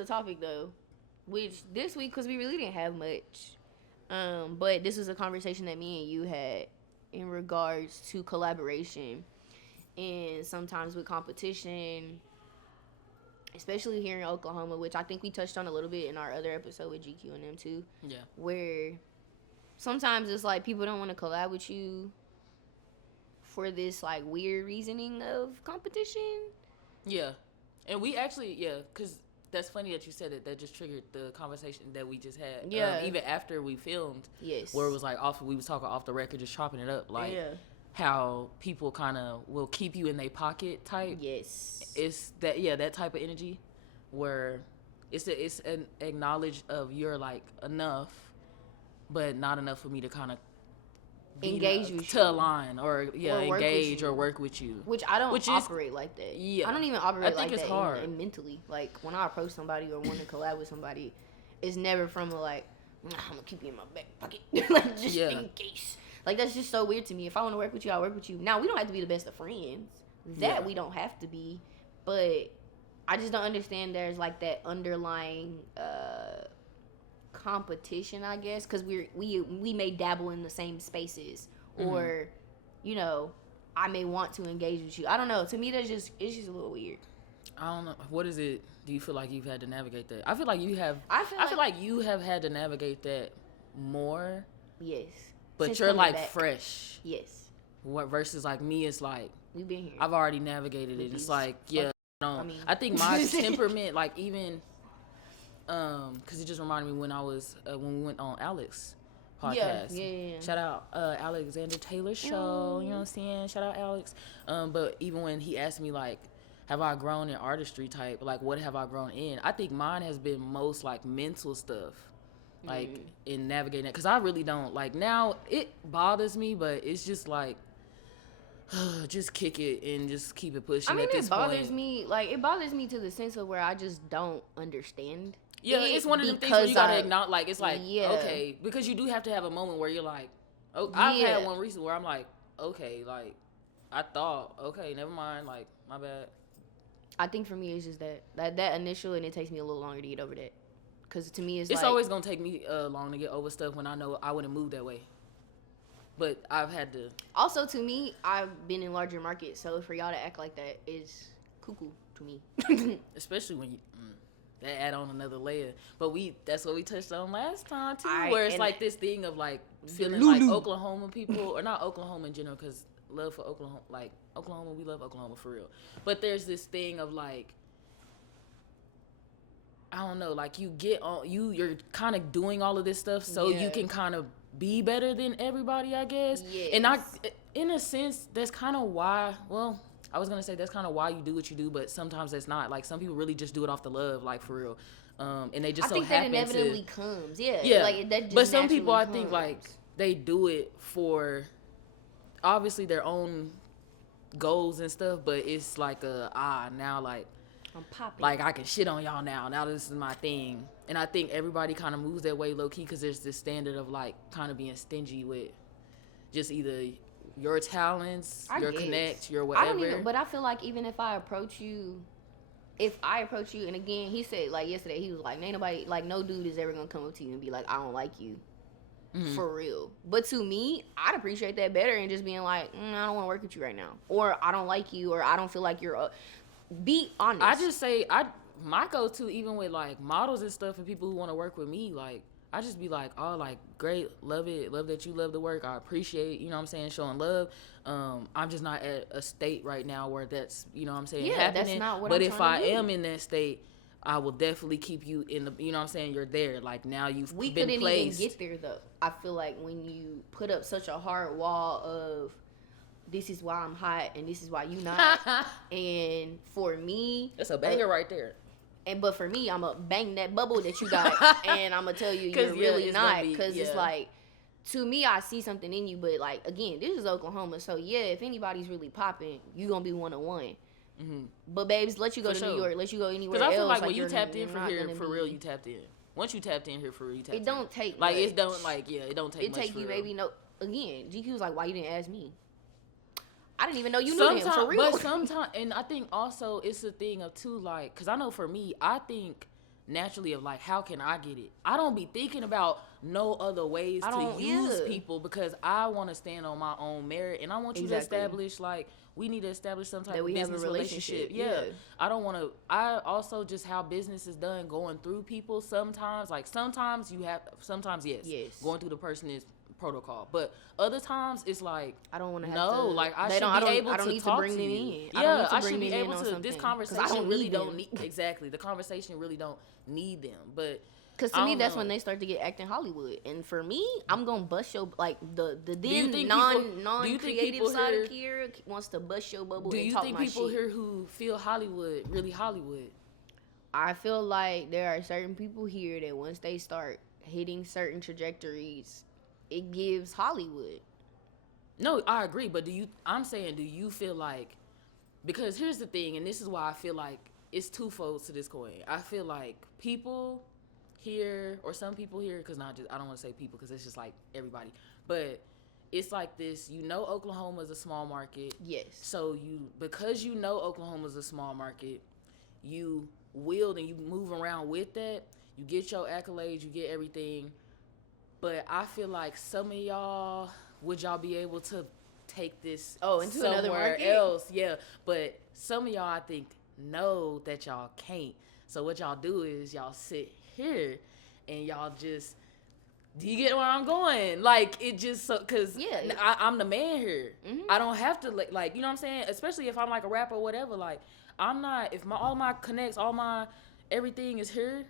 the topic though, which this week, because we really didn't have much, but this was a conversation that me and you had in regards to collaboration, and sometimes with competition, especially here in Oklahoma, which I think we touched on a little bit in our other episode with GQ and them too. Yeah. Where sometimes it's like people don't want to collab with you for this like weird reasoning of competition. Yeah. And we actually, because that's funny that you said it. That just triggered the conversation that we just had. Yeah. Even after we filmed. Yes. Where it was like, we was talking off the record, just chopping it up. Like, how people kind of will keep you in their pocket type. Yes. It's that, that type of energy where it's an acknowledge of you're like enough, but not enough for me to kind of engage with to you. Align or engage or work with you. Which I don't operate like that. Yeah. I don't even operate like that. I think it's hard. And mentally. Like, when I approach somebody or want to collab with somebody, it's never from a like, I'm going to keep you in my back pocket. Like, just in case. Like, that's just so weird to me. If I want to work with you, I'll work with you. Now, we don't have to be the best of friends. That we don't have to be. But I just don't understand there's, like, that underlying competition, I guess. Because we may dabble in the same spaces. Or, you know, I may want to engage with you. I don't know. To me, it's just a little weird. I don't know. What is it? Do you feel like you've had to navigate that? I feel like you have. I feel like you have had to navigate that more. Yes. But since you're like back. Fresh. Yes. What versus like me? It's like we've been here. I've already navigated it. It's like I think my temperament, like even, because it just reminded me when I was when we went on Alex podcast. Yeah. Shout out Alexander Taylor show. You know what I'm saying? Shout out Alex. But even when he asked me like, have I grown in artistry type? Like, what have I grown in? I think mine has been most like mental stuff, like in navigating it. Because I really don't like now. It bothers me, but it's just like, just kick it and just keep it pushing. I mean, at this it bothers point. me. Like, it bothers me to the sense of where I just don't understand. Yeah, it's one of them things where you gotta acknowledge, like, it's like, okay, because you do have to have a moment where you're like, oh, I've had one recently where I'm like, okay, like, I thought, okay, never mind, like, my bad. I think for me, it's just that initial, and it takes me a little longer to get over that. Because to me, it's like, always gonna take me long to get over stuff when I know I wouldn't move that way. But I've had to. Also, to me, I've been in larger markets, so for y'all to act like that is cuckoo to me. Especially when you. That add on another layer. But that's what we touched on last time, too. Where it's like this thing of, like, feeling like Oklahoma people, or not Oklahoma in general, because love for Oklahoma, like, Oklahoma, we love Oklahoma for real. But there's this thing of, like, I don't know, like, you get on, you're kind of doing all of this stuff so you can kind of be better than everybody, I guess. Yes. And in a sense, that's kind of why, well, I was going to say that's kind of why you do what you do, but sometimes that's not. Like, some people really just do it off the love, like, for real. And they just so happen to. I think that inevitably comes. Yeah. Like, that just but some people, comes. I think, like, they do it for, obviously, their own goals and stuff, but it's like now, like, I'm popping. Like, I can shit on y'all now. Now this is my thing. And I think everybody kind of moves that way low-key because there's this standard of, like, kind of being stingy with just either your talents, your connect, your whatever. I don't even, but I feel like even if I approach you, and again, he said, like, yesterday, he was like, ain't nobody, like, no dude is ever going to come up to you and be like, I don't like you. Mm-hmm. For real. But to me, I'd appreciate that better and just being like, I don't want to work with you right now. Or I don't like you, or I don't feel like you're be honest. I just say, my go-to, even with, like, models and stuff and people who want to work with me, like, I just be like, oh, like, great, love it, love that you love the work, I appreciate, you know what I'm saying, showing love. I'm just not at a state right now where that's, you know what I'm saying, happening. That's not what I'm trying to do. But if I am in that state, I will definitely keep you in the, you know what I'm saying, you're there, like, now you've been placed. We couldn't even get there, though. I feel like when you put up such a hard wall of, this is why I'm hot, and this is why you not, and for me... That's a banger right there. But for me, I'm going to bang that bubble that you got, and I'm going to tell you you're really not. Because it's like, to me, I see something in you. But, like, again, this is Oklahoma. So, yeah, if anybody's really popping, you're going to be one-on-one. Mm-hmm. But, babes, let you go to New York. Let you go anywhere else. Because I feel like when you tapped in for here, for real, you tapped in. Once you tapped in here for real, you tapped in. It don't take much. It don't, like, it don't take much. It take you, baby. No, again, GQ was like, why you didn't ask me? I didn't even know you knew him, for real. But sometimes, and I think also it's a thing of, too, like, because I know for me, I think naturally of like, how can I get it? I don't be thinking about no other ways to use people because I want to stand on my own merit, and I want you to establish like we need to establish some type of business relationship. Yeah. I don't want to. I also just how business is done going through people. Sometimes you have. Sometimes yes. Going through the person is protocol, but other times it's like I don't want to like I should be able to talk to you. Yeah, I should be able to. This conversation really don't need exactly. The conversation really don't need them, but because to me that's when they start to get acting Hollywood, and for me, I'm gonna bust your like the then non-creative side of Kiera wants to bust your bubble. Do you think people here who feel Hollywood really Hollywood? I feel like there are certain people here that once they start hitting certain trajectories, it gives Hollywood. No, I agree, but do you feel like, because here's the thing, and this is why I feel like it's twofold to this coin. I feel like people here, or some people here, because I don't want to say people because it's just like everybody, but it's like this, Oklahoma's a small market. Yes. So because Oklahoma's a small market, you wield and you move around with that, you get your accolades, you get everything. But I feel like some of y'all, would y'all be able to take this into another market else? Yeah. But some of y'all, I think, know that y'all can't. So what y'all do is y'all sit here and y'all just, do you get where I'm going? Like, it just, because I'm the man here. Mm-hmm. I don't have to, like, you know what I'm saying? Especially if I'm like a rapper or whatever. Like, I'm not, if all my connects, all my everything is here.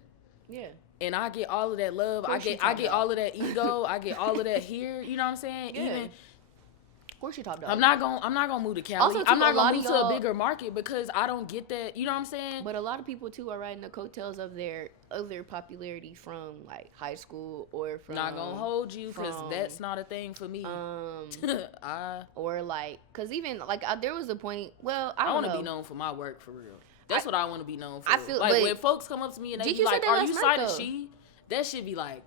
Yeah. And I get all of that love. I get all of that ego. I get all of that here. You know what I'm saying? Yeah. Even of course you top dog. I'm not gonna move to Cali. Also, I'm not gonna move to a bigger market because I don't get that. You know what I'm saying? But a lot of people too are riding the coattails of their popularity from like high school or from. Not gonna hold you because that's not a thing for me. Or like, cause even like there was a point. Well, I want to be known for my work for real. That's what I want to be known for. I feel like when folks come up to me and they be like, "Are you signed to She?" That should be like,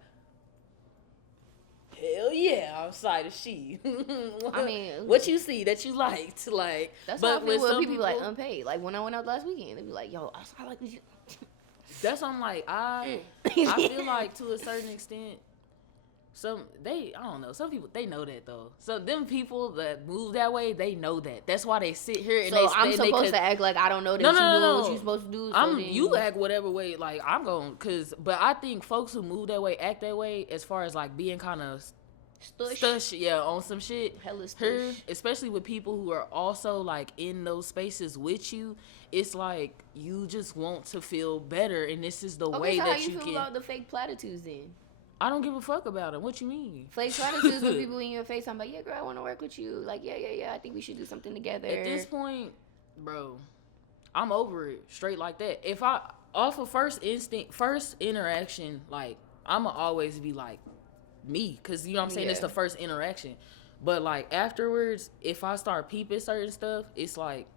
hell yeah, I'm signed to She. I mean, what you see that you liked, like. That's what I feel when people like Unpaid. Like when I went out last weekend, they be like, "Yo, I like this." That's what I'm like. I feel like to a certain extent. Some people they know that though. So them people that move that way, they know that. That's why they sit here and so I'm supposed to act like I don't know that you know what you're supposed to do. So you act whatever way like I'm going but I think folks who move that way act that way as far as like being kind of stush on some shit. Hella stush. Especially with people who are also like in those spaces with you. It's like you just want to feel better, and this is the way that you can. How you feel about the fake platitudes then? I don't give a fuck about it. What you mean? Fake platitudes with people in your face. I'm like, yeah, girl, I want to work with you. Like, yeah. I think we should do something together. At this point, bro, I'm over it. Straight like that. If I, off of first interaction, like, I'ma always be like, me. Because, you know what I'm saying? It's the first interaction. But, like, afterwards, if I start peeping certain stuff, it's like,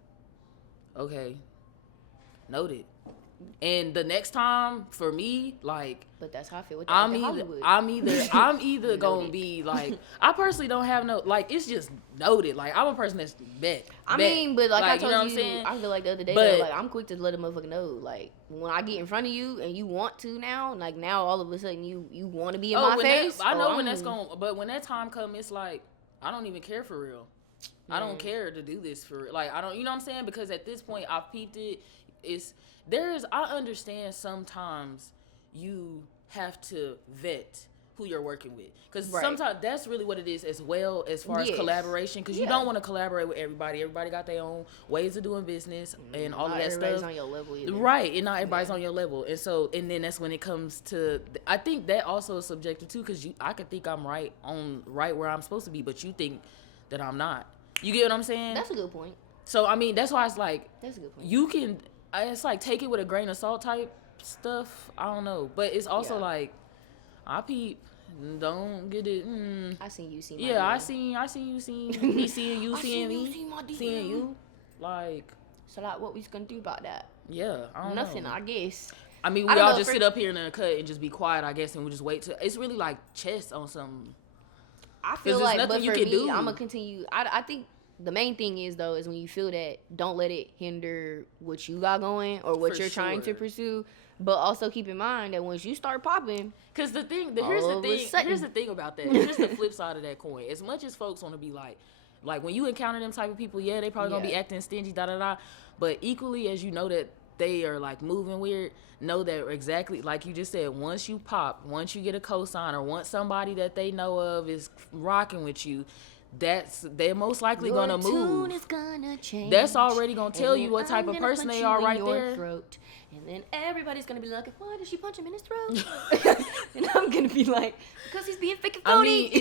okay, noted. And the next time for me, like, but that's how I feel with Hollywood. I'm either gonna be like, I personally don't have no, like, it's just noted. Like, I'm a person that's bet. mean, but like I told you, I feel like the other day, though, like, I'm quick to let a motherfucker know. Like, when I get in front of you and you want to now, like, now all of a sudden you want to be in my face. I know when that's going, but when that time comes, it's like, I don't even care for real. I don't care to do this for real. Like, I don't, you know what I'm saying? Because at this point, I've peeped it. I understand sometimes you have to vet who you're working with. Because sometimes that's really what it is as well as far as collaboration. Because you don't want to collaborate with everybody. Everybody got their own ways of doing business and all of that stuff. Not everybody's on your level either. Right. And not everybody's on your level. And so, and then that's when it comes to, I think that also is subjective too. Because I could think I'm right where I'm supposed to be. But you think that I'm not. You get what I'm saying? That's a good point. So, I mean, that's why it's like, that's a good point. You can, it's like take it with a grain of salt type stuff. I don't know. But it's also like, I peep, don't get it. I seen you see my DM. I seen you seeing me seeing you seeing me seeing you. Like, so like what we gonna do about that? Yeah, I don't Nothing, know. I guess. I mean, we all just sit up here in the cut and just be quiet, I guess, and we just wait to. It's really like chess on something. I feel like, but for me, I'm gonna continue. I think the main thing is though is when you feel that, don't let it hinder what you got going or what you're trying to pursue. But also keep in mind that once you start popping, because here's the thing about that. Here's the flip side of that coin. As much as folks want to be like when you encounter them type of people, yeah, they probably gonna be acting stingy, da da da. But equally, as you know that they are like moving weird, know that exactly like you just said. Once you pop, once you get a cosign, or once somebody that they know of is rocking with you, they're most likely gonna move. Is gonna change, that's already gonna tell you what type of person they are right there. Throat, and then everybody's gonna be like, why did she punch him in his throat? And I'm gonna be like, because he's being fake and phony. I mean,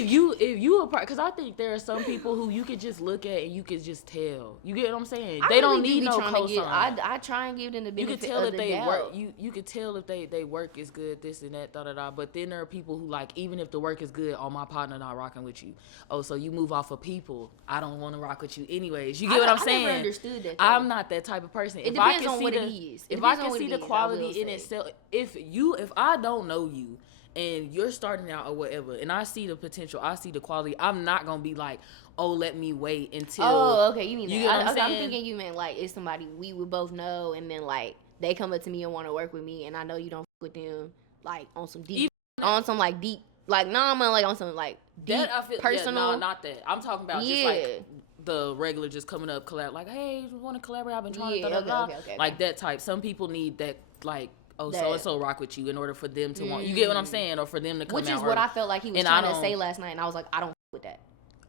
if you because I think there are some people who you could just look at and you could just tell. You get what I'm saying? They don't need no cosign. I try and give them the benefit you can tell of if the they doubt. work. You can tell if they work is good, this and that, da da da. But then there are people who like, even if the work is good, my partner not rocking with you. Oh, so you move off of people. I don't want to rock with you anyways. You get what I'm saying? I never understood that. I'm not that type of person. It depends on what it is. If I can see the quality in itself, if I don't know you and you're starting out or whatever, and I see the potential, I see the quality, I'm not gonna be like, oh, let me wait until. Oh, okay, you mean you that? Get what I'm saying? I'm thinking you meant like it's somebody we would both know, and then like they come up to me and want to work with me, and I know you don't fuck with them like on some deep, like no, I'm like on some like deep that I feel, personal. Yeah, no, not that. I'm talking about just like the regular just coming up collab, like, hey, you want to collaborate? I've been trying to okay. Like that type. Some people need that, like, oh, so and so rock with you in order for them to want. You get what I'm saying, or for them to come out. Which is what I felt like he was trying to say last night, and I was like, I don't with that.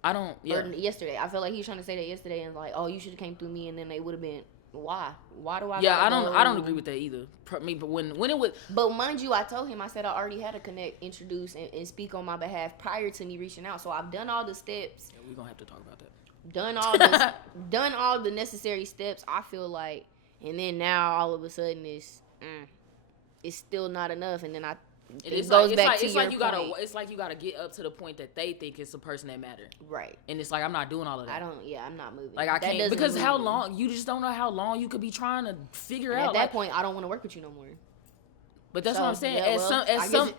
I don't. Yeah. Or yesterday, I felt like he was trying to say that yesterday, and like, oh, you should have came through me, and then they would have been. Why? Why do I? Yeah, I don't agree with that either. But when it was. But mind you, I told him, I said I already had to connect, introduce, and speak on my behalf prior to me reaching out. So I've done all the steps. Yeah, we're gonna have to talk about that. Done all the necessary steps. I feel like, and then now all of a sudden it's still not enough, and then It's like you gotta get up to the point that they think it's the person that matter. Right. And it's like, I'm not doing all of that. I'm not moving. Like I can't, because how long, you just don't know how long you could be trying to figure out. At that point, I don't want to work with you no more. But that's what I'm saying.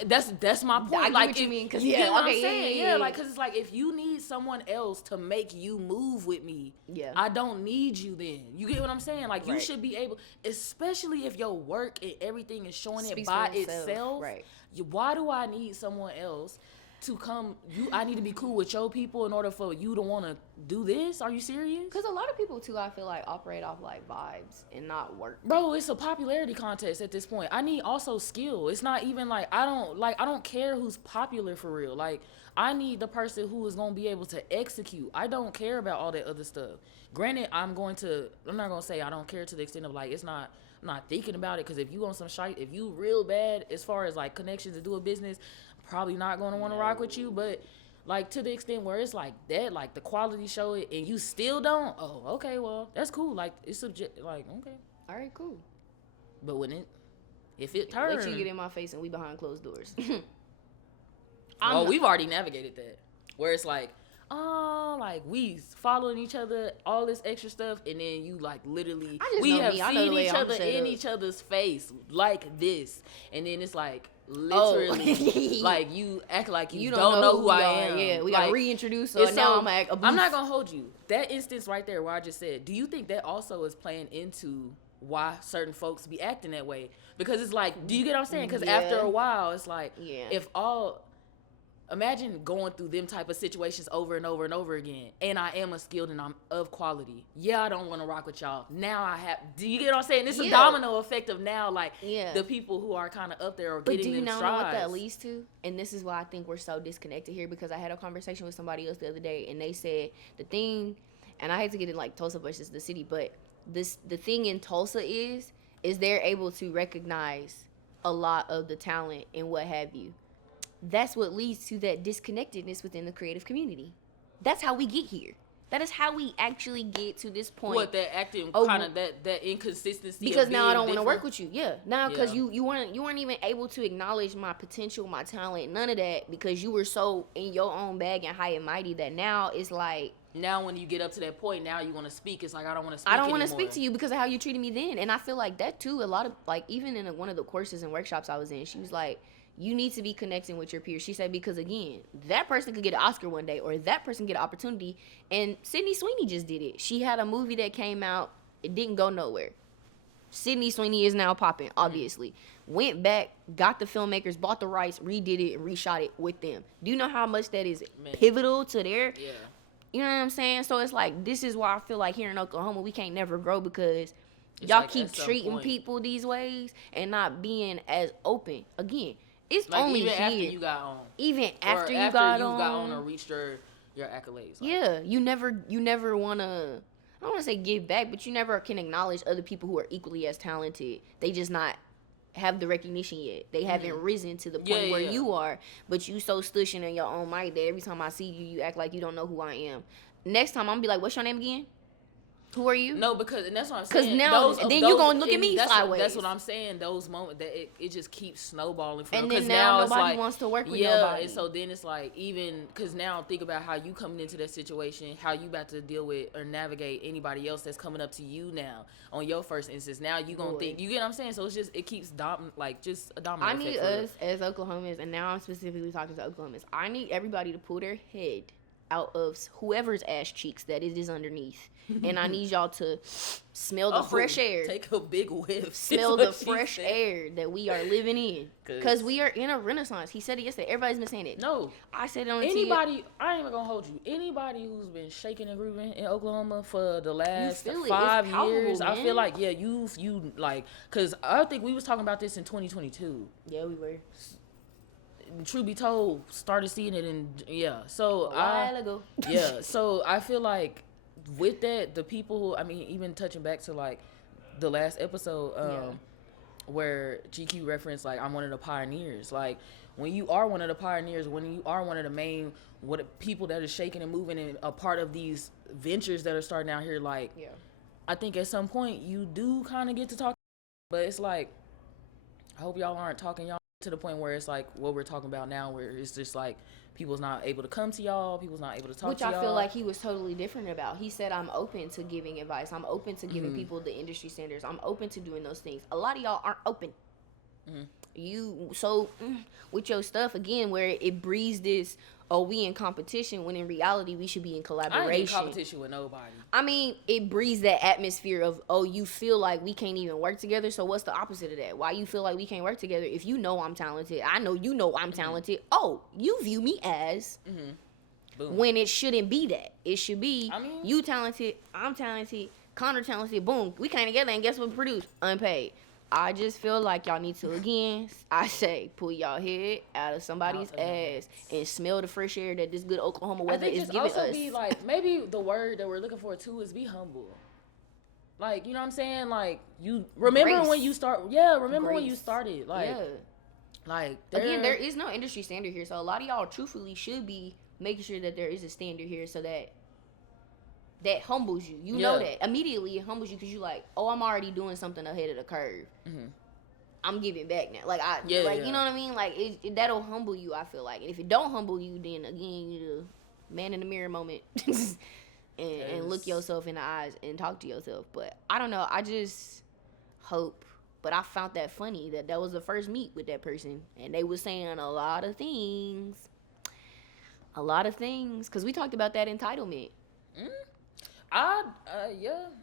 That's my point. I get what you mean, because you get what I'm saying. Yeah, like, because it's like, if you need someone else to make you move with me, I don't need you then. You get what I'm saying? Like, you should be able, especially if your work and everything is showing it by itself. Right. Why do I need someone else to come? I need to be cool with your people in order for you to want to do this? Are you serious? Because a lot of people too, I feel like, operate off like vibes and not work. Bro, it's a popularity contest at this point. I need also skill. It's not even like I don't care who's popular for real. Like, I need the person who is gonna be able to execute. I don't care about all that other stuff. Granted, I'm not gonna say I don't care to the extent of like, I'm not thinking about it, because if you on some shite, if you real bad as far as like connections to do a business, I'm probably not gonna want to rock with you. But like, to the extent where it's like that, like the quality show it and you still don't, oh, okay, well, that's cool. Like, it's subject, like, okay, all right, cool. But if it turns, let you get in my face and we behind closed doors. We've already navigated that, where it's like, like we following each other, all this extra stuff, and then you like literally we have seen each other in each other's face like this, and then it's like literally like you act like you don't know who I am. Yeah, we gotta reintroduce her. Now I'm like, I'm not gonna hold you. That instance right there where I just said, do you think that also is playing into why certain folks be acting that way? Because it's like, do you get what I'm saying? Because after a while, it's like, imagine going through them type of situations over and over and over again. And I am a skilled and I'm of quality. Yeah, I don't want to rock with y'all. Now I have. Do you get what I'm saying? This is a domino effect of now, like, the people who are kind of up there or getting them strides. But do you know what that leads to? And this is why I think we're so disconnected here, because I had a conversation with somebody else the other day, and they said the thing, and I hate to get in like Tulsa versus the city, but the thing in Tulsa is they're able to recognize a lot of the talent and what have you. That's what leads to that disconnectedness within the creative community. That's how we get here. That is how we actually get to this point. What, that acting, kind of that inconsistency? Because now I don't want to work with you. Yeah. Now, because you weren't even able to acknowledge my potential, my talent, none of that, because you were so in your own bag and high and mighty that now it's like. Now when you get up to that point, now you want to speak. It's like, I don't want to speak anymore. I don't want to speak to you because of how you treated me then. And I feel like that too, a lot of, like, even in one of the courses and workshops I was in, she was like, you need to be connecting with your peers. She said, because again, that person could get an Oscar one day, or that person get an opportunity. And Sydney Sweeney just did it. She had a movie that came out. It didn't go nowhere. Sydney Sweeney is now popping, obviously. went back, got the filmmakers, bought the rights, redid it, and reshot it with them. Do you know how much that is pivotal to their? Yeah. You know what I'm saying? So it's like, this is why I feel like here in Oklahoma we can't never grow, because It's y'all like keep at some treating point- people these ways and not being as open. Again, it's Like only even here. after you got on. Even after Or you after got you on. got on or reached your accolades. Like, Yeah, you never want to, I don't want to say give back, but you never can acknowledge other people who are equally as talented. They just not have the recognition yet. They haven't risen to the point where you are, but you so stushing in your own might that every time I see you, you act like you don't know who I am. Next time I'm gonna be like, what's your name again? Who are you? No, because and that's what I'm saying. Because now, then you gonna look at me sideways. That's what I'm saying. Those moments that it just keeps snowballing for them. And then Because now it's nobody like, wants to work with yeah, nobody. and so then it's like, even because now think about how you coming into that situation, how you about to deal with or navigate anybody else that's coming up to you now on your first instance. Now you gonna think, you get what I'm saying? So it's just, it keeps just a domino I effect need for us as Oklahomans, and now I'm specifically talking to Oklahomans. I need everybody to pull their head out of whoever's ass cheeks that it is underneath, and I need y'all to smell the fresh air. Take a big whiff. Smell the fresh air that we are living in, because we are in a renaissance. He said it yesterday. Everybody's been saying it. No, I said it on anybody. I ain't even gonna hold you. Anybody who's been shaking and grooving in Oklahoma for the last 5 years, I feel like you like, because I think we was talking about this in 2022. Yeah, we were. Truth be told, started seeing it in So a while ago. Yeah, so I feel like with that, the people who, I mean, even touching back to like the last episode, where GQ referenced like, I'm one of the pioneers. Like, when you are one of the pioneers, when you are one of the main people that are shaking and moving and a part of these ventures that are starting out here, like, I think at some point you do kind of get to talk, but it's like, I hope y'all aren't talking y'all to the point where it's like what we're talking about now, where it's just like people's not able to come to y'all, people's not able to talk to y'all. Which I feel like he was totally different about. He said, I'm open to giving advice. I'm open to giving people the industry standards. I'm open to doing those things. A lot of y'all aren't open. With your stuff, again, where it breeds this, oh, we in competition, when in reality we should be in collaboration. I ain't in competition with nobody. I mean, it breeds that atmosphere of, oh, you feel like we can't even work together. So what's the opposite of that? Why you feel like we can't work together? If you know I'm talented, I know you know I'm talented. Oh, you view me as, when it shouldn't be that. It should be, you talented, I'm talented, Connor talented, boom, we came together, and guess what we produced? Unpaid. I just feel like y'all need to, again, I say, pull y'all head out of somebody's ass and smell the fresh air that this good Oklahoma weather is giving us. Also be like, maybe the word that we're looking for too is be humble. Like, you know what I'm saying? Like, you remember when you start. Yeah, remember when you started. Like, like again, there is no industry standard here, so a lot of y'all truthfully should be making sure that there is a standard here, so that humbles you. You know that. Immediately it humbles you, because you like, oh, I'm already doing something ahead of the curve. I'm giving back now. Like, you know what I mean? Like, that'll humble you, I feel like. And if it don't humble you, then again, you need a man in the mirror moment and look yourself in the eyes and talk to yourself. But I don't know. I just hope. But I found that funny that was the first meet with that person, and they was saying a lot of things. Because we talked about that entitlement.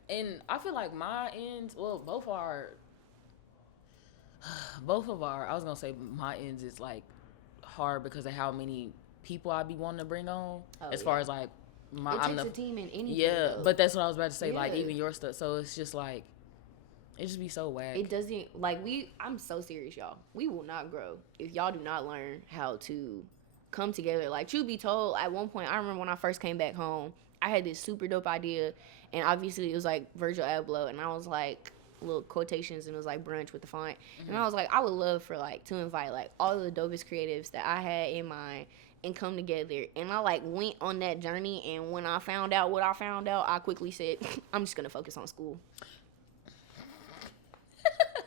And I feel like my ends, well, both of our, I was gonna say my ends is like hard because of how many people I be wanting to bring on, as far as like it takes a team in anything. Though. But that's what I was about to say, like even your stuff. So it's just like, it just be so whack. It doesn't, like, I'm so serious, y'all. We will not grow if y'all do not learn how to come together. Like, truth be told, at one point, I remember when I first came back home, I had this super dope idea, and obviously it was like Virgil Abloh, and I was like, little quotations, and it was like brunch with the font, and I was like, I would love for like to invite like all of the dopest creatives that I had in mind and come together. And I like went on that journey, and when I found out what I found out, I quickly said, I'm just gonna focus on school.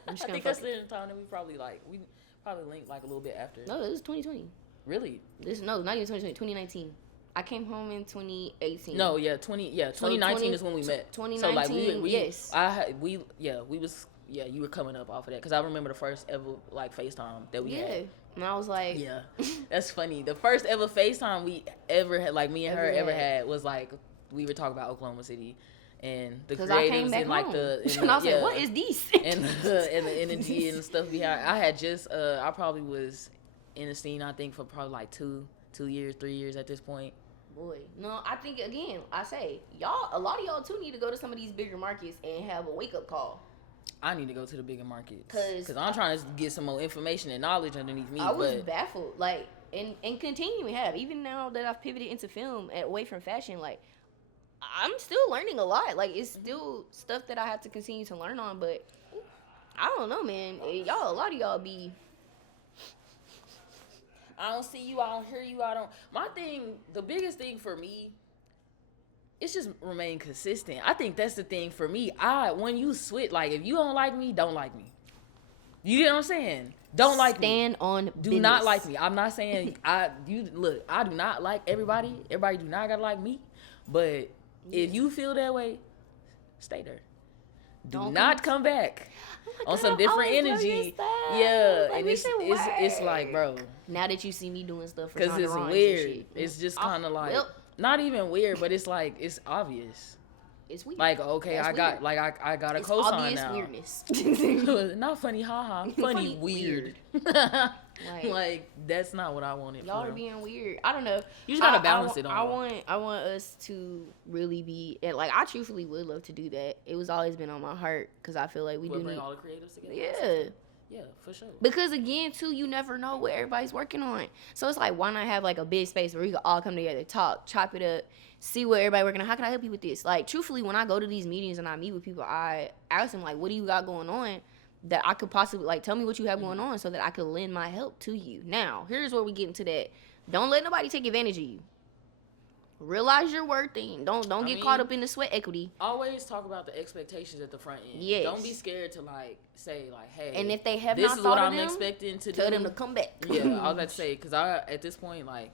I think that's the time that we probably linked like a little bit after. No, it was 2020. Really? Not even 2020, 2019. I came home in 2018. No, 2019 is when we met. 2019, so like yes. You were coming up off of that, because I remember the first ever like FaceTime that we had. And I was like, yeah, that's funny. The first ever FaceTime we ever had, like me and her ever had, was like we were talking about Oklahoma City, and the Cause I came creatives back and like home. and I was like, what is this? and the energy and stuff behind. I had just I probably was in the scene, I think, for probably like 2 years, 3 years at this point. Boy, no, I think again, I say a lot of y'all too need to go to some of these bigger markets and have a wake up call. I need to go to the bigger markets Cause I'm trying to get some more information and knowledge underneath me. I was baffled, like, and continuing have even now that I've pivoted into film away from fashion, like I'm still learning a lot. Like it's still stuff that I have to continue to learn on, but I don't know, man. Y'all, a lot of y'all be. I don't see you. I don't hear you. I don't. My thing, the biggest thing for me, it's just remain consistent. I think that's the thing for me. When you switch, like if you don't like me, don't like me. You get what I'm saying? Don't like me. Stand on Do business. not like me. I'm not saying I do not like everybody. Everybody do not gotta like me. But if you feel that way, stay there. Do not come back on some different energy. Yeah, like, and it's like, bro. Now that you see me doing stuff for Because it's Shonda Rhimes weird. and shit, It's just kind of like, well, not even weird, but it's like, it's obvious. it's weird. Like, okay, That's I got weird. like I got a It's cosign obvious now. weirdness. Not funny, haha. Funny, weird. Like that's not what I wanted. Y'all are being weird. I don't know. You just gotta balance it I all. want us to really be like. I truthfully would love to do that. It was always been on my heart because I feel like We'll do bring need. all the creatives together. Yeah. Yeah, for sure. Because again, too, you never know what everybody's working on. So it's like, why not have like a big space where we can all come together, talk, chop it up, see what everybody working on. How can I help you with this? Like, truthfully, when I go to these meetings and I meet with people, I ask them like, what do you got going on that I could possibly like tell me what you have going on so that I could lend my help to you. Now, here's where we get into that. Don't let nobody take advantage of you. Realize your worth thing. Don't get caught up in the sweat equity. Always talk about the expectations at the front end. Yes. Don't be scared to like say like, hey. And if they have this not is thought what of I'm them, expecting to tell do. them to come back. Yeah, I was about to say because I at this point like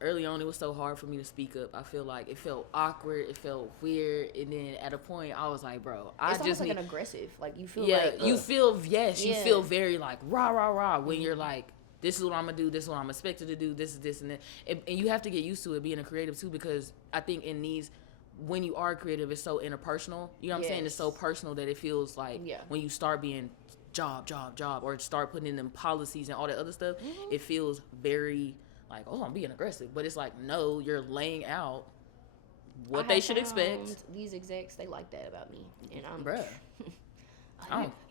early on it was so hard for me to speak up. I feel like it felt awkward, it felt weird, and then at a point I was like, bro, It's almost like an aggressive. Like you feel yeah, like you feel you Yeah. feel very like rah rah rah when you're like. This is what I'm gonna do. This is what I'm expected to do. This is this and that, and you have to get used to it being a creative too because I think in these. When you are creative, it's so interpersonal. You know what I'm saying? It's so personal that it feels like when you start being job, or start putting in them policies and all that other stuff, it feels very like, oh, I'm being aggressive. But it's like, no, you're laying out what they should expect. These execs, they like that about me. And I'm, bruh.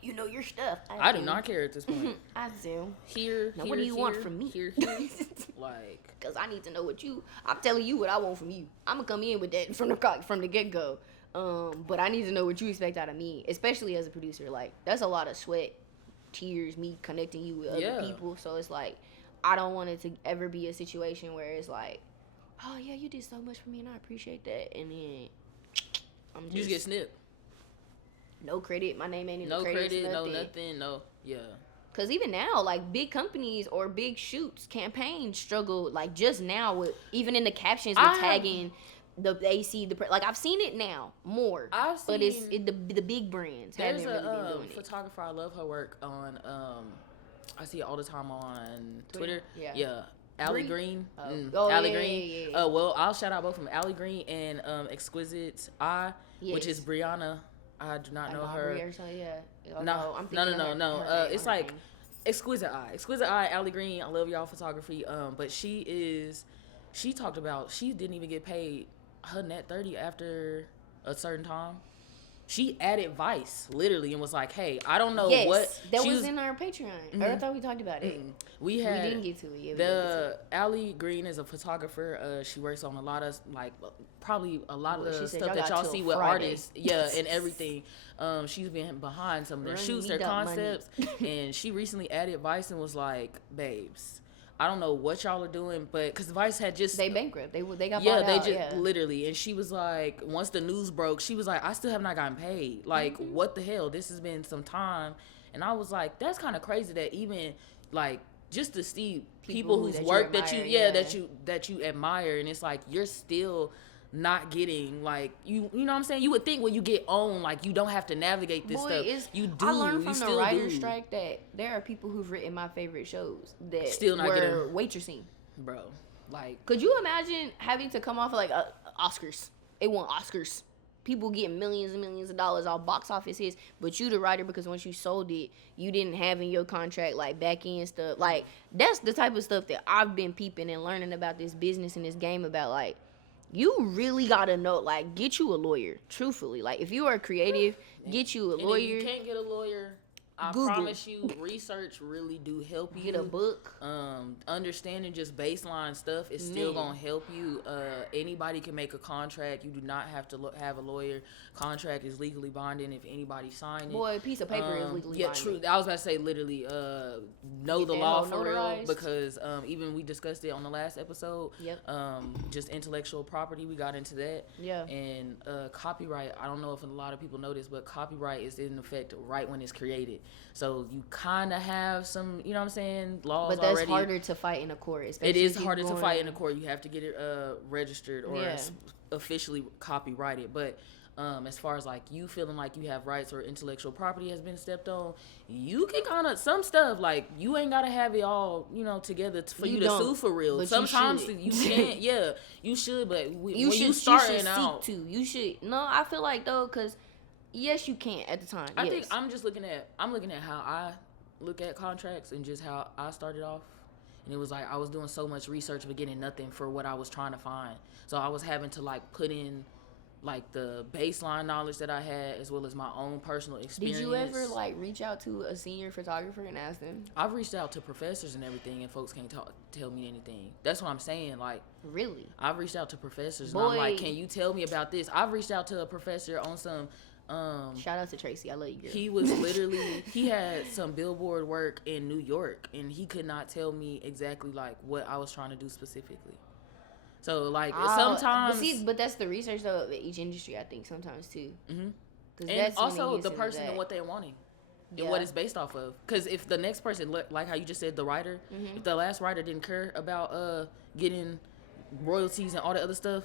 You know your stuff. I do not care at this point. I do. Now, what do you want from me? Here. Like, because I need to know what I'm telling you what I want from you. I'm gonna come in with that from the get go. But I need to know what you expect out of me, especially as a producer. Like that's a lot of sweat, tears, me connecting you with other people. So it's like I don't want it to ever be a situation where it's like, oh yeah, you did so much for me and I appreciate that, and then you just get snipped. No credit. My name ain't in no the credits. Credit, nothing. no nothing, no yeah. Cause even now, like big companies or big shoots, campaigns struggle. Like just now, with even in the captions, with tagging the AC, like I've seen it now more. But it's the big brands haven't really been doing it. Photographer, I love her work on. I see it all the time on Twitter. Yeah. Allie Green. Allie Green. Yeah. Well, I'll shout out both of them. Allie Green and Exquisite Eye, which is Brianna. I do not know her. No. It's like Exquisite Eye. Exquisite Eye, Allie Green. I love y'all photography. But she talked about she didn't even get paid her net 30 after a certain time. She added Vice literally and was like, "Hey, I don't know what." That was in our Patreon. I thought we talked about it. We didn't get to it. Allie Green is a photographer. She works on a lot of probably a lot of the stuff that y'all see with artists, and everything. She's been behind some of their shoots, their concepts, and she recently added Vice and was like, "Babes, I don't know what y'all are doing, but because Vice had just they bankrupt, they got bought out, literally." And she was like, once the news broke, she was like, "I still have not gotten paid. Like, what the hell? This has been some time." And I was like, that's kind of crazy that even like just to see people whose work that you admire, and it's like you're still not getting like you know what I'm saying. You would think when you get on, like you don't have to navigate this stuff. You do. I learned from the writer's do. strike that there are people who've written my favorite shows that still not were waitressing. Bro, like, could you imagine having to come off of like Oscars? It won Oscars. people getting millions and millions of dollars off box office hits, but you the writer because once you sold it, you didn't have in your contract like back end stuff. Like that's the type of stuff that I've been peeping and learning about this business and this game about. Like you really gotta know, like get you a lawyer. Truthfully, like if you are creative, get you a lawyer. And if you can't get a lawyer, I Google. promise you, research really do help you. Get a book. Understanding just baseline stuff is still gonna help you. Anybody can make a contract. You do not have to have a lawyer. Contract is legally binding if anybody signs it. Boy, a piece of paper is legally binding. True. I was about to say literally. Know the law for real, because even we discussed it on the last episode. Yep. Just intellectual property, we got into that. Yeah. And copyright. I don't know if a lot of people know this, but copyright is in effect right when it's created. So you kind of have some, you know what I'm saying, laws already. But that's already harder to fight in a court. It is harder to fight in a court. You have to get it registered or officially copyrighted. But as far as like you feeling like you have rights or intellectual property has been stepped on, you can kind of some stuff like you ain't gotta have it all, you know, together for you to sue for real. But sometimes you can't. Yeah, you should. But when you starting out, you should. No, I feel like though, because yes, you can at the time. I think I'm looking at how I look at contracts and just how I started off. And it was like I was doing so much research but getting nothing for what I was trying to find. So I was having to like put in like the baseline knowledge that I had as well as my own personal experience. Did you ever like reach out to a senior photographer and ask them? I've reached out to professors and everything, and folks can't tell me anything. That's what I'm saying. Like, really? I've reached out to professors and I'm like, can you tell me about this? I've reached out to a professor on some shout out to Tracy, I love you, girl. He was literally he had some billboard work in New York and he could not tell me exactly like what I was trying to do specifically. So like sometimes but that's the research though of each industry, I think sometimes too. Mm-hmm. And also the person and what they're wanting and what it's based off of. Because if the next person, like how you just said, the writer, if the last writer didn't care about getting royalties and all the other stuff,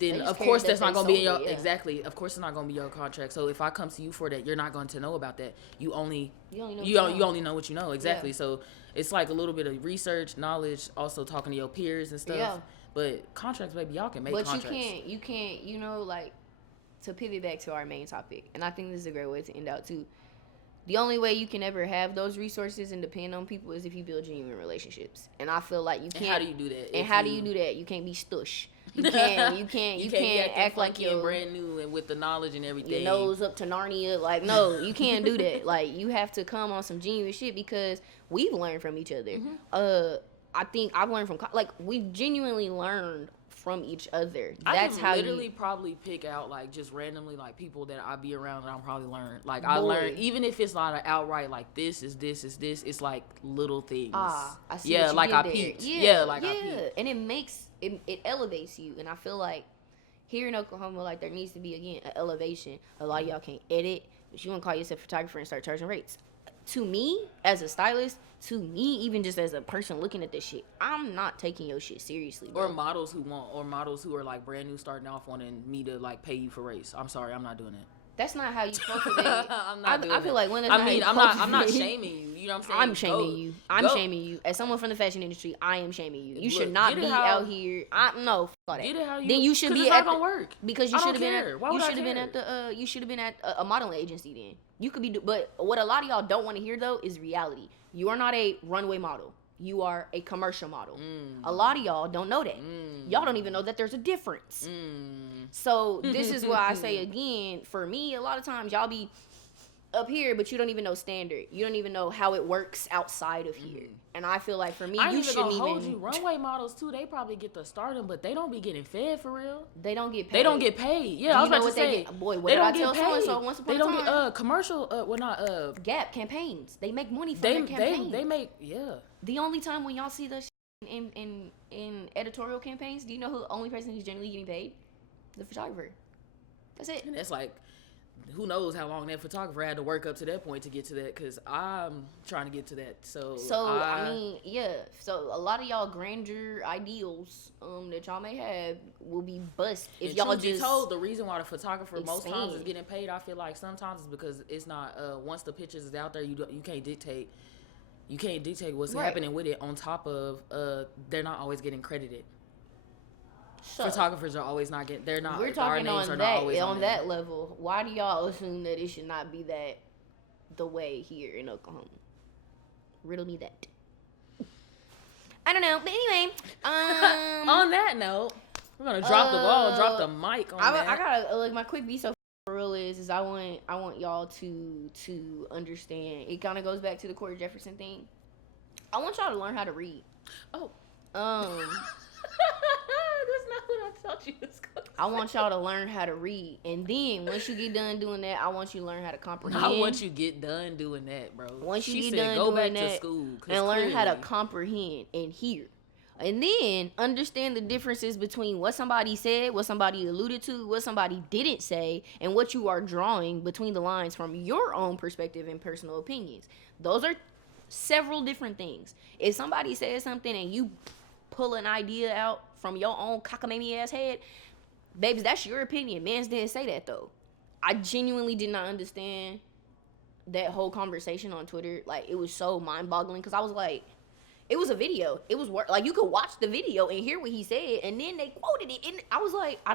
then of course that's not gonna be in your exactly. Of course it's not gonna be your contract. So if I come to you for that, you're not going to know about that. You only know what you know exactly. Yeah. So it's like a little bit of research, knowledge, also talking to your peers and stuff. Yeah. But contracts, baby, y'all can make contracts. But you can't, you know, like to pivot back to our main topic, and I think this is a great way to end out too. The only way you can ever have those resources and depend on people is if you build genuine relationships. And I feel like you can't. And how do you do that? And how do you do that? You can't be stush. You can't act like you're brand new and with the knowledge and everything. Your nose up to Narnia. Like, no, you can't do that. Like, you have to come on some genuine shit because we've learned from each other. Mm-hmm. I think I've learned from, like, we've genuinely learned from each other. That's how you literally probably pick out like just randomly like people that I be around and I'll probably learn. Like I learn even if it's not an outright like this is this, it's like little things. I see. Yeah, like I peeped. Yeah, like I peeped. And it makes it elevates you. And I feel like here in Oklahoma, like there needs to be again an elevation. A lot of y'all can't edit, but you want to call yourself a photographer and start charging rates. To me, as a stylist, to me, even just as a person looking at this shit, I'm not taking your shit seriously, bro. Or models who are like brand new starting off wanting me to like pay you for race. I'm sorry, I'm not doing it. That's not how you cultivate. I feel like when I'm not shaming you. You know what I'm saying? I'm shaming you. As someone from the fashion industry, I am shaming you. You should not be out here. No, fuck that. Get it how you. Then you should be. It's not gonna work. Because you should have been at. You should have been at the. You should have been at a modeling agency. Then you could be. But what a lot of y'all don't want to hear though is reality. You are not a runway model. You are a commercial model. A lot of y'all don't know that. Y'all don't even know that there's a difference. So this is why I say again, for me, a lot of times y'all be up here, but you don't even know standard. You don't even know how it works outside of here. And I feel like for me, you shouldn't even. Runway models too, they probably get the stardom, but they don't be getting fed for real. They don't get paid. They don't get paid. Yeah, I was about to say. Boy, what did I tell so-and-so once upon a time? They don't get commercial. Gap campaigns. They make money from their campaigns. They make The only time when y'all see the in editorial campaigns, do you know who the only person who's generally getting paid? The photographer. That's it. And it's like, who knows how long that photographer had to work up to that point to get to that, because I'm trying to get to that. So I mean, yeah. So a lot of y'all grandeur ideals that y'all may have will be bust if y'all just be told. The reason why the photographer most times is getting paid, I feel like sometimes is because it's not once the pictures is out there, you can't dictate. You can't dictate what's happening with it. On top of they're not always getting credited. So, photographers are always not getting. They're not. we're Our talking names are on not that always on there. that level. Why do y'all assume that it should not be that the way here in Oklahoma? Riddle me that. I don't know, but anyway, On that note, we're gonna drop the ball, drop the mic on that. I gotta like my quick be so for real is I want y'all to understand. It kind of goes back to the Corey Jefferson thing. I want y'all to learn how to read. Oh, That's not what I thought you was going to say. I want y'all to learn how to read, and then once you get done doing that, I want you to learn how to comprehend. I want you to get done doing that, bro. Once you she get said, done go doing back that to school and learn how to comprehend and hear. And then understand the differences between what somebody said, what somebody alluded to, what somebody didn't say, and what you are drawing between the lines from your own perspective and personal opinions. Those are several different things. If somebody says something and you pull an idea out from your own cockamamie ass head, babies, that's your opinion. Mans didn't say that though. I genuinely did not understand that whole conversation on Twitter. Like, it was so mind-boggling because I was like, it was a video. It was like you could watch the video and hear what he said, and then they quoted it, and I was like, I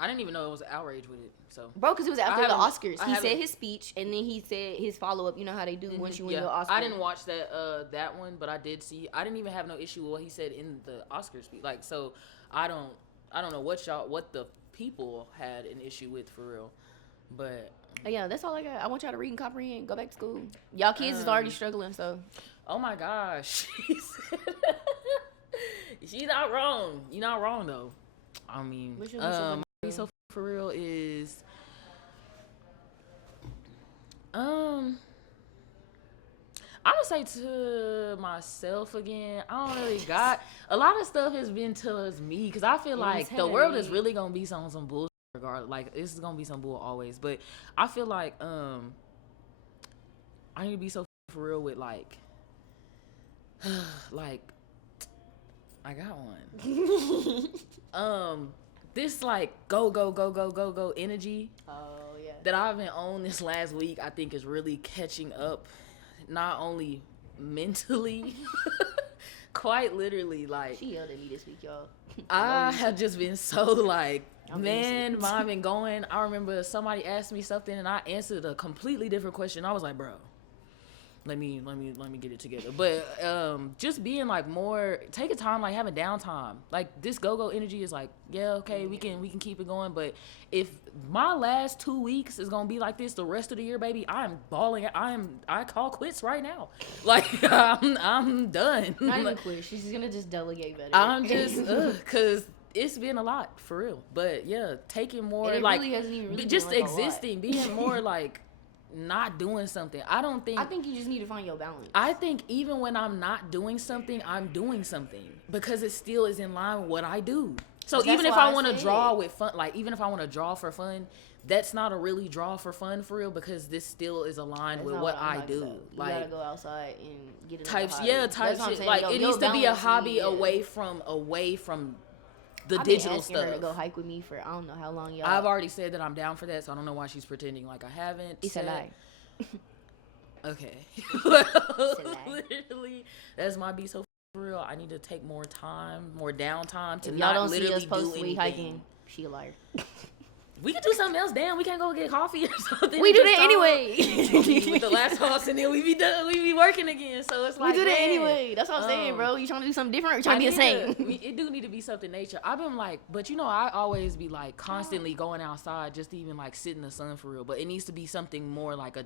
didn't even know it was outrage with it. So, bro, because it was after the Oscars. He said haven't- his speech, and then he said his follow-up. You know how they do once you win your Oscar. I didn't watch that one, but I did see. I didn't even have no issue with what he said in the Oscar speech. Like, so I don't know what the people had an issue with for real, but yeah, that's all I got. I want y'all to read and comprehend. Go back to school. Y'all kids is already struggling, so. Oh my gosh, she's not wrong. You're not wrong though. I mean, my so for real is I would say to myself again, I don't really got a lot of stuff has been towards me because I feel like the world is really gonna be on some bullshit regardless. Like, this is gonna be some bull always, but I feel like I need to be so for real with like like I got one. This like go energy. Oh yeah. That I've been on this last week, I think is really catching up, not only mentally, quite literally. Like, she yelled at me this week, y'all. I have just been so like, man, mom and going. I remember somebody asked me something and I answered a completely different question. I was like, bro, let me get it together. But just being like more, taking time, like having downtime. Like, this go energy is like, yeah, okay, we can keep it going. But if my last 2 weeks is gonna be like this the rest of the year, baby, I'm balling. I call quits right now. Like, I'm done. Not even quit. She's gonna just delegate better. I'm just cause it's been a lot for real. But yeah, taking more, and it like, really hasn't even really just been, like, existing, being more like not doing something. I think you just need to find your balance. I think even when I'm not doing something, I'm doing something because it still is in line with what I do. So even if I want to draw with fun, like even if I want to draw for fun, that's not a really draw for fun for real because this still is aligned with what I do. You like, gotta go outside and get it. Type shit. Like, it needs to be a hobby away from the digital stuff. Her to go hike with me for I don't know how long, y'all. I've already said that I'm down for that, so I don't know why she's pretending like I haven't. It's a lie. Okay. Literally, that's my be so for real. I need to take more time, more downtime to y'all not don't literally see us post do week anything. hiking. She a liar. We can do something else. Damn, we can't go get coffee or something. We do that anyway. With the last house, and then we be done. We be working again. So it's like, we do that anyway. That's what I'm saying, bro. You trying to do something different? Or you trying to be the same? It do need to be something nature. I've been like, but you know, I always be like constantly going outside just to even like sit in the sun for real. But it needs to be something more like a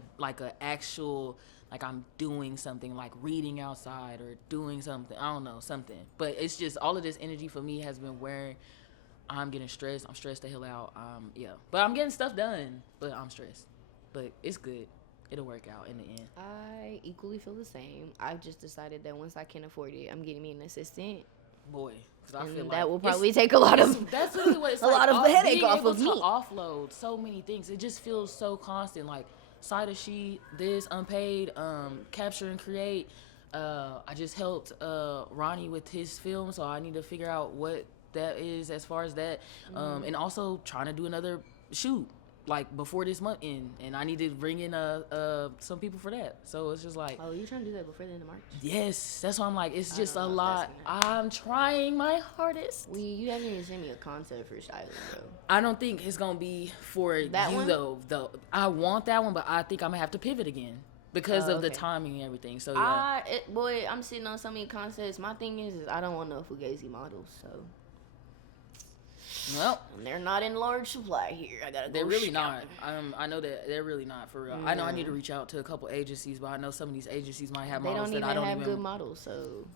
actual, like I'm doing something, like reading outside or doing something. I don't know, something. But it's just all of this energy for me has been wearing. I'm getting stressed. I'm stressed the hell out. Yeah. But I'm getting stuff done. But I'm stressed. But it's good. It'll work out in the end. I equally feel the same. I've just decided that once I can afford it, I'm getting me an assistant. Boy, because I feel like that will probably take a lot of. That's literally what it's a like. lot of the headache off of me. Offload so many things. It just feels so constant. Like cider sheet, this unpaid, capture and create. I just helped Ronnie with his film, so I need to figure out what that is as far as that, and also trying to do another shoot. like before this month end, and I need to bring in some people for that. So it's just like, oh, you trying to do that before the end of March? yes, that's why I'm like, it's just a know if lot. that's I'm trying my hardest. You haven't even sent me a concept for styling, bro. I don't think it's gonna be for That you one? though. I want that one, but I think I'm gonna have to pivot again because of the okay. timing and everything. So yeah, Boy, I'm sitting on so many concepts. My thing is I don't want no fugazi models, so. well, They're not in large supply here. I gotta go. they're really shopping. not. I know that they're really not for real. I know I need to reach out to a couple agencies, but I know some of these agencies might have They models don't that even I don't have even. good models, so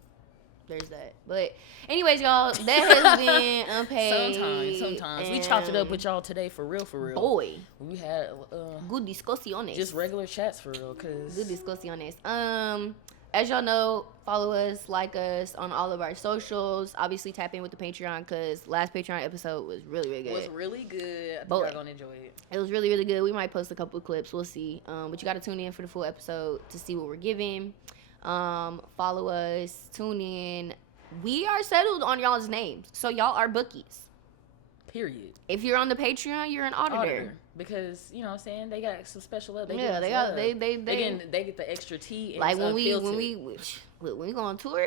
there's that. But anyways, y'all, that has been Unpaid. Sometimes we chopped it up with y'all today for real. Boy, We had good discussiones. just regular chats for real, cause Good discussiones. As y'all know, follow us, like us on all of our socials. Obviously, tap in with the Patreon because last Patreon episode was really, really good. was really good. I think Boy. y'all gonna enjoy it. It was really, really good. We might post a couple of clips. We'll see. But you got to tune in for the full episode to see what we're giving. Follow us. Tune in. We are settled on y'all's names. So y'all are bookies. Period. If you're on the Patreon, you're an auditor. Because, you know what I'm saying, they got some special love. They get the extra tea and like it's when we unfiltered. go on tour,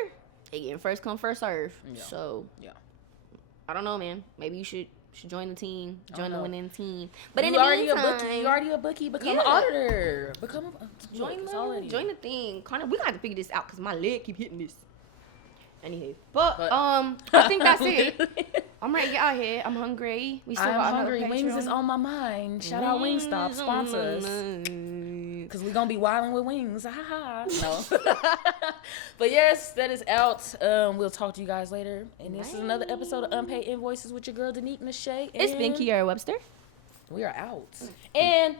they getting first come first serve. Yeah. So Yeah. I don't know, man. Maybe you should join the team, join the know. winning team. But you in the meantime, you already a bookie. Become Yeah. an auditor. join the thing. Connor, we gotta figure this out because my leg keep hitting this. Anywho, but I think that's it. I'm ready to get out here. I'm hungry. We still I'm got hungry. another Wings Patreon. is on my mind. Shout out Wingstop, sponsor us. Because we're going to be wilding with wings. Ha ha. No. But yes, that is out. We'll talk to you guys later. And this is another episode of Unpaid Invoices with your girl, Danique Nashay. It's been Kiara Webster. We are out. And...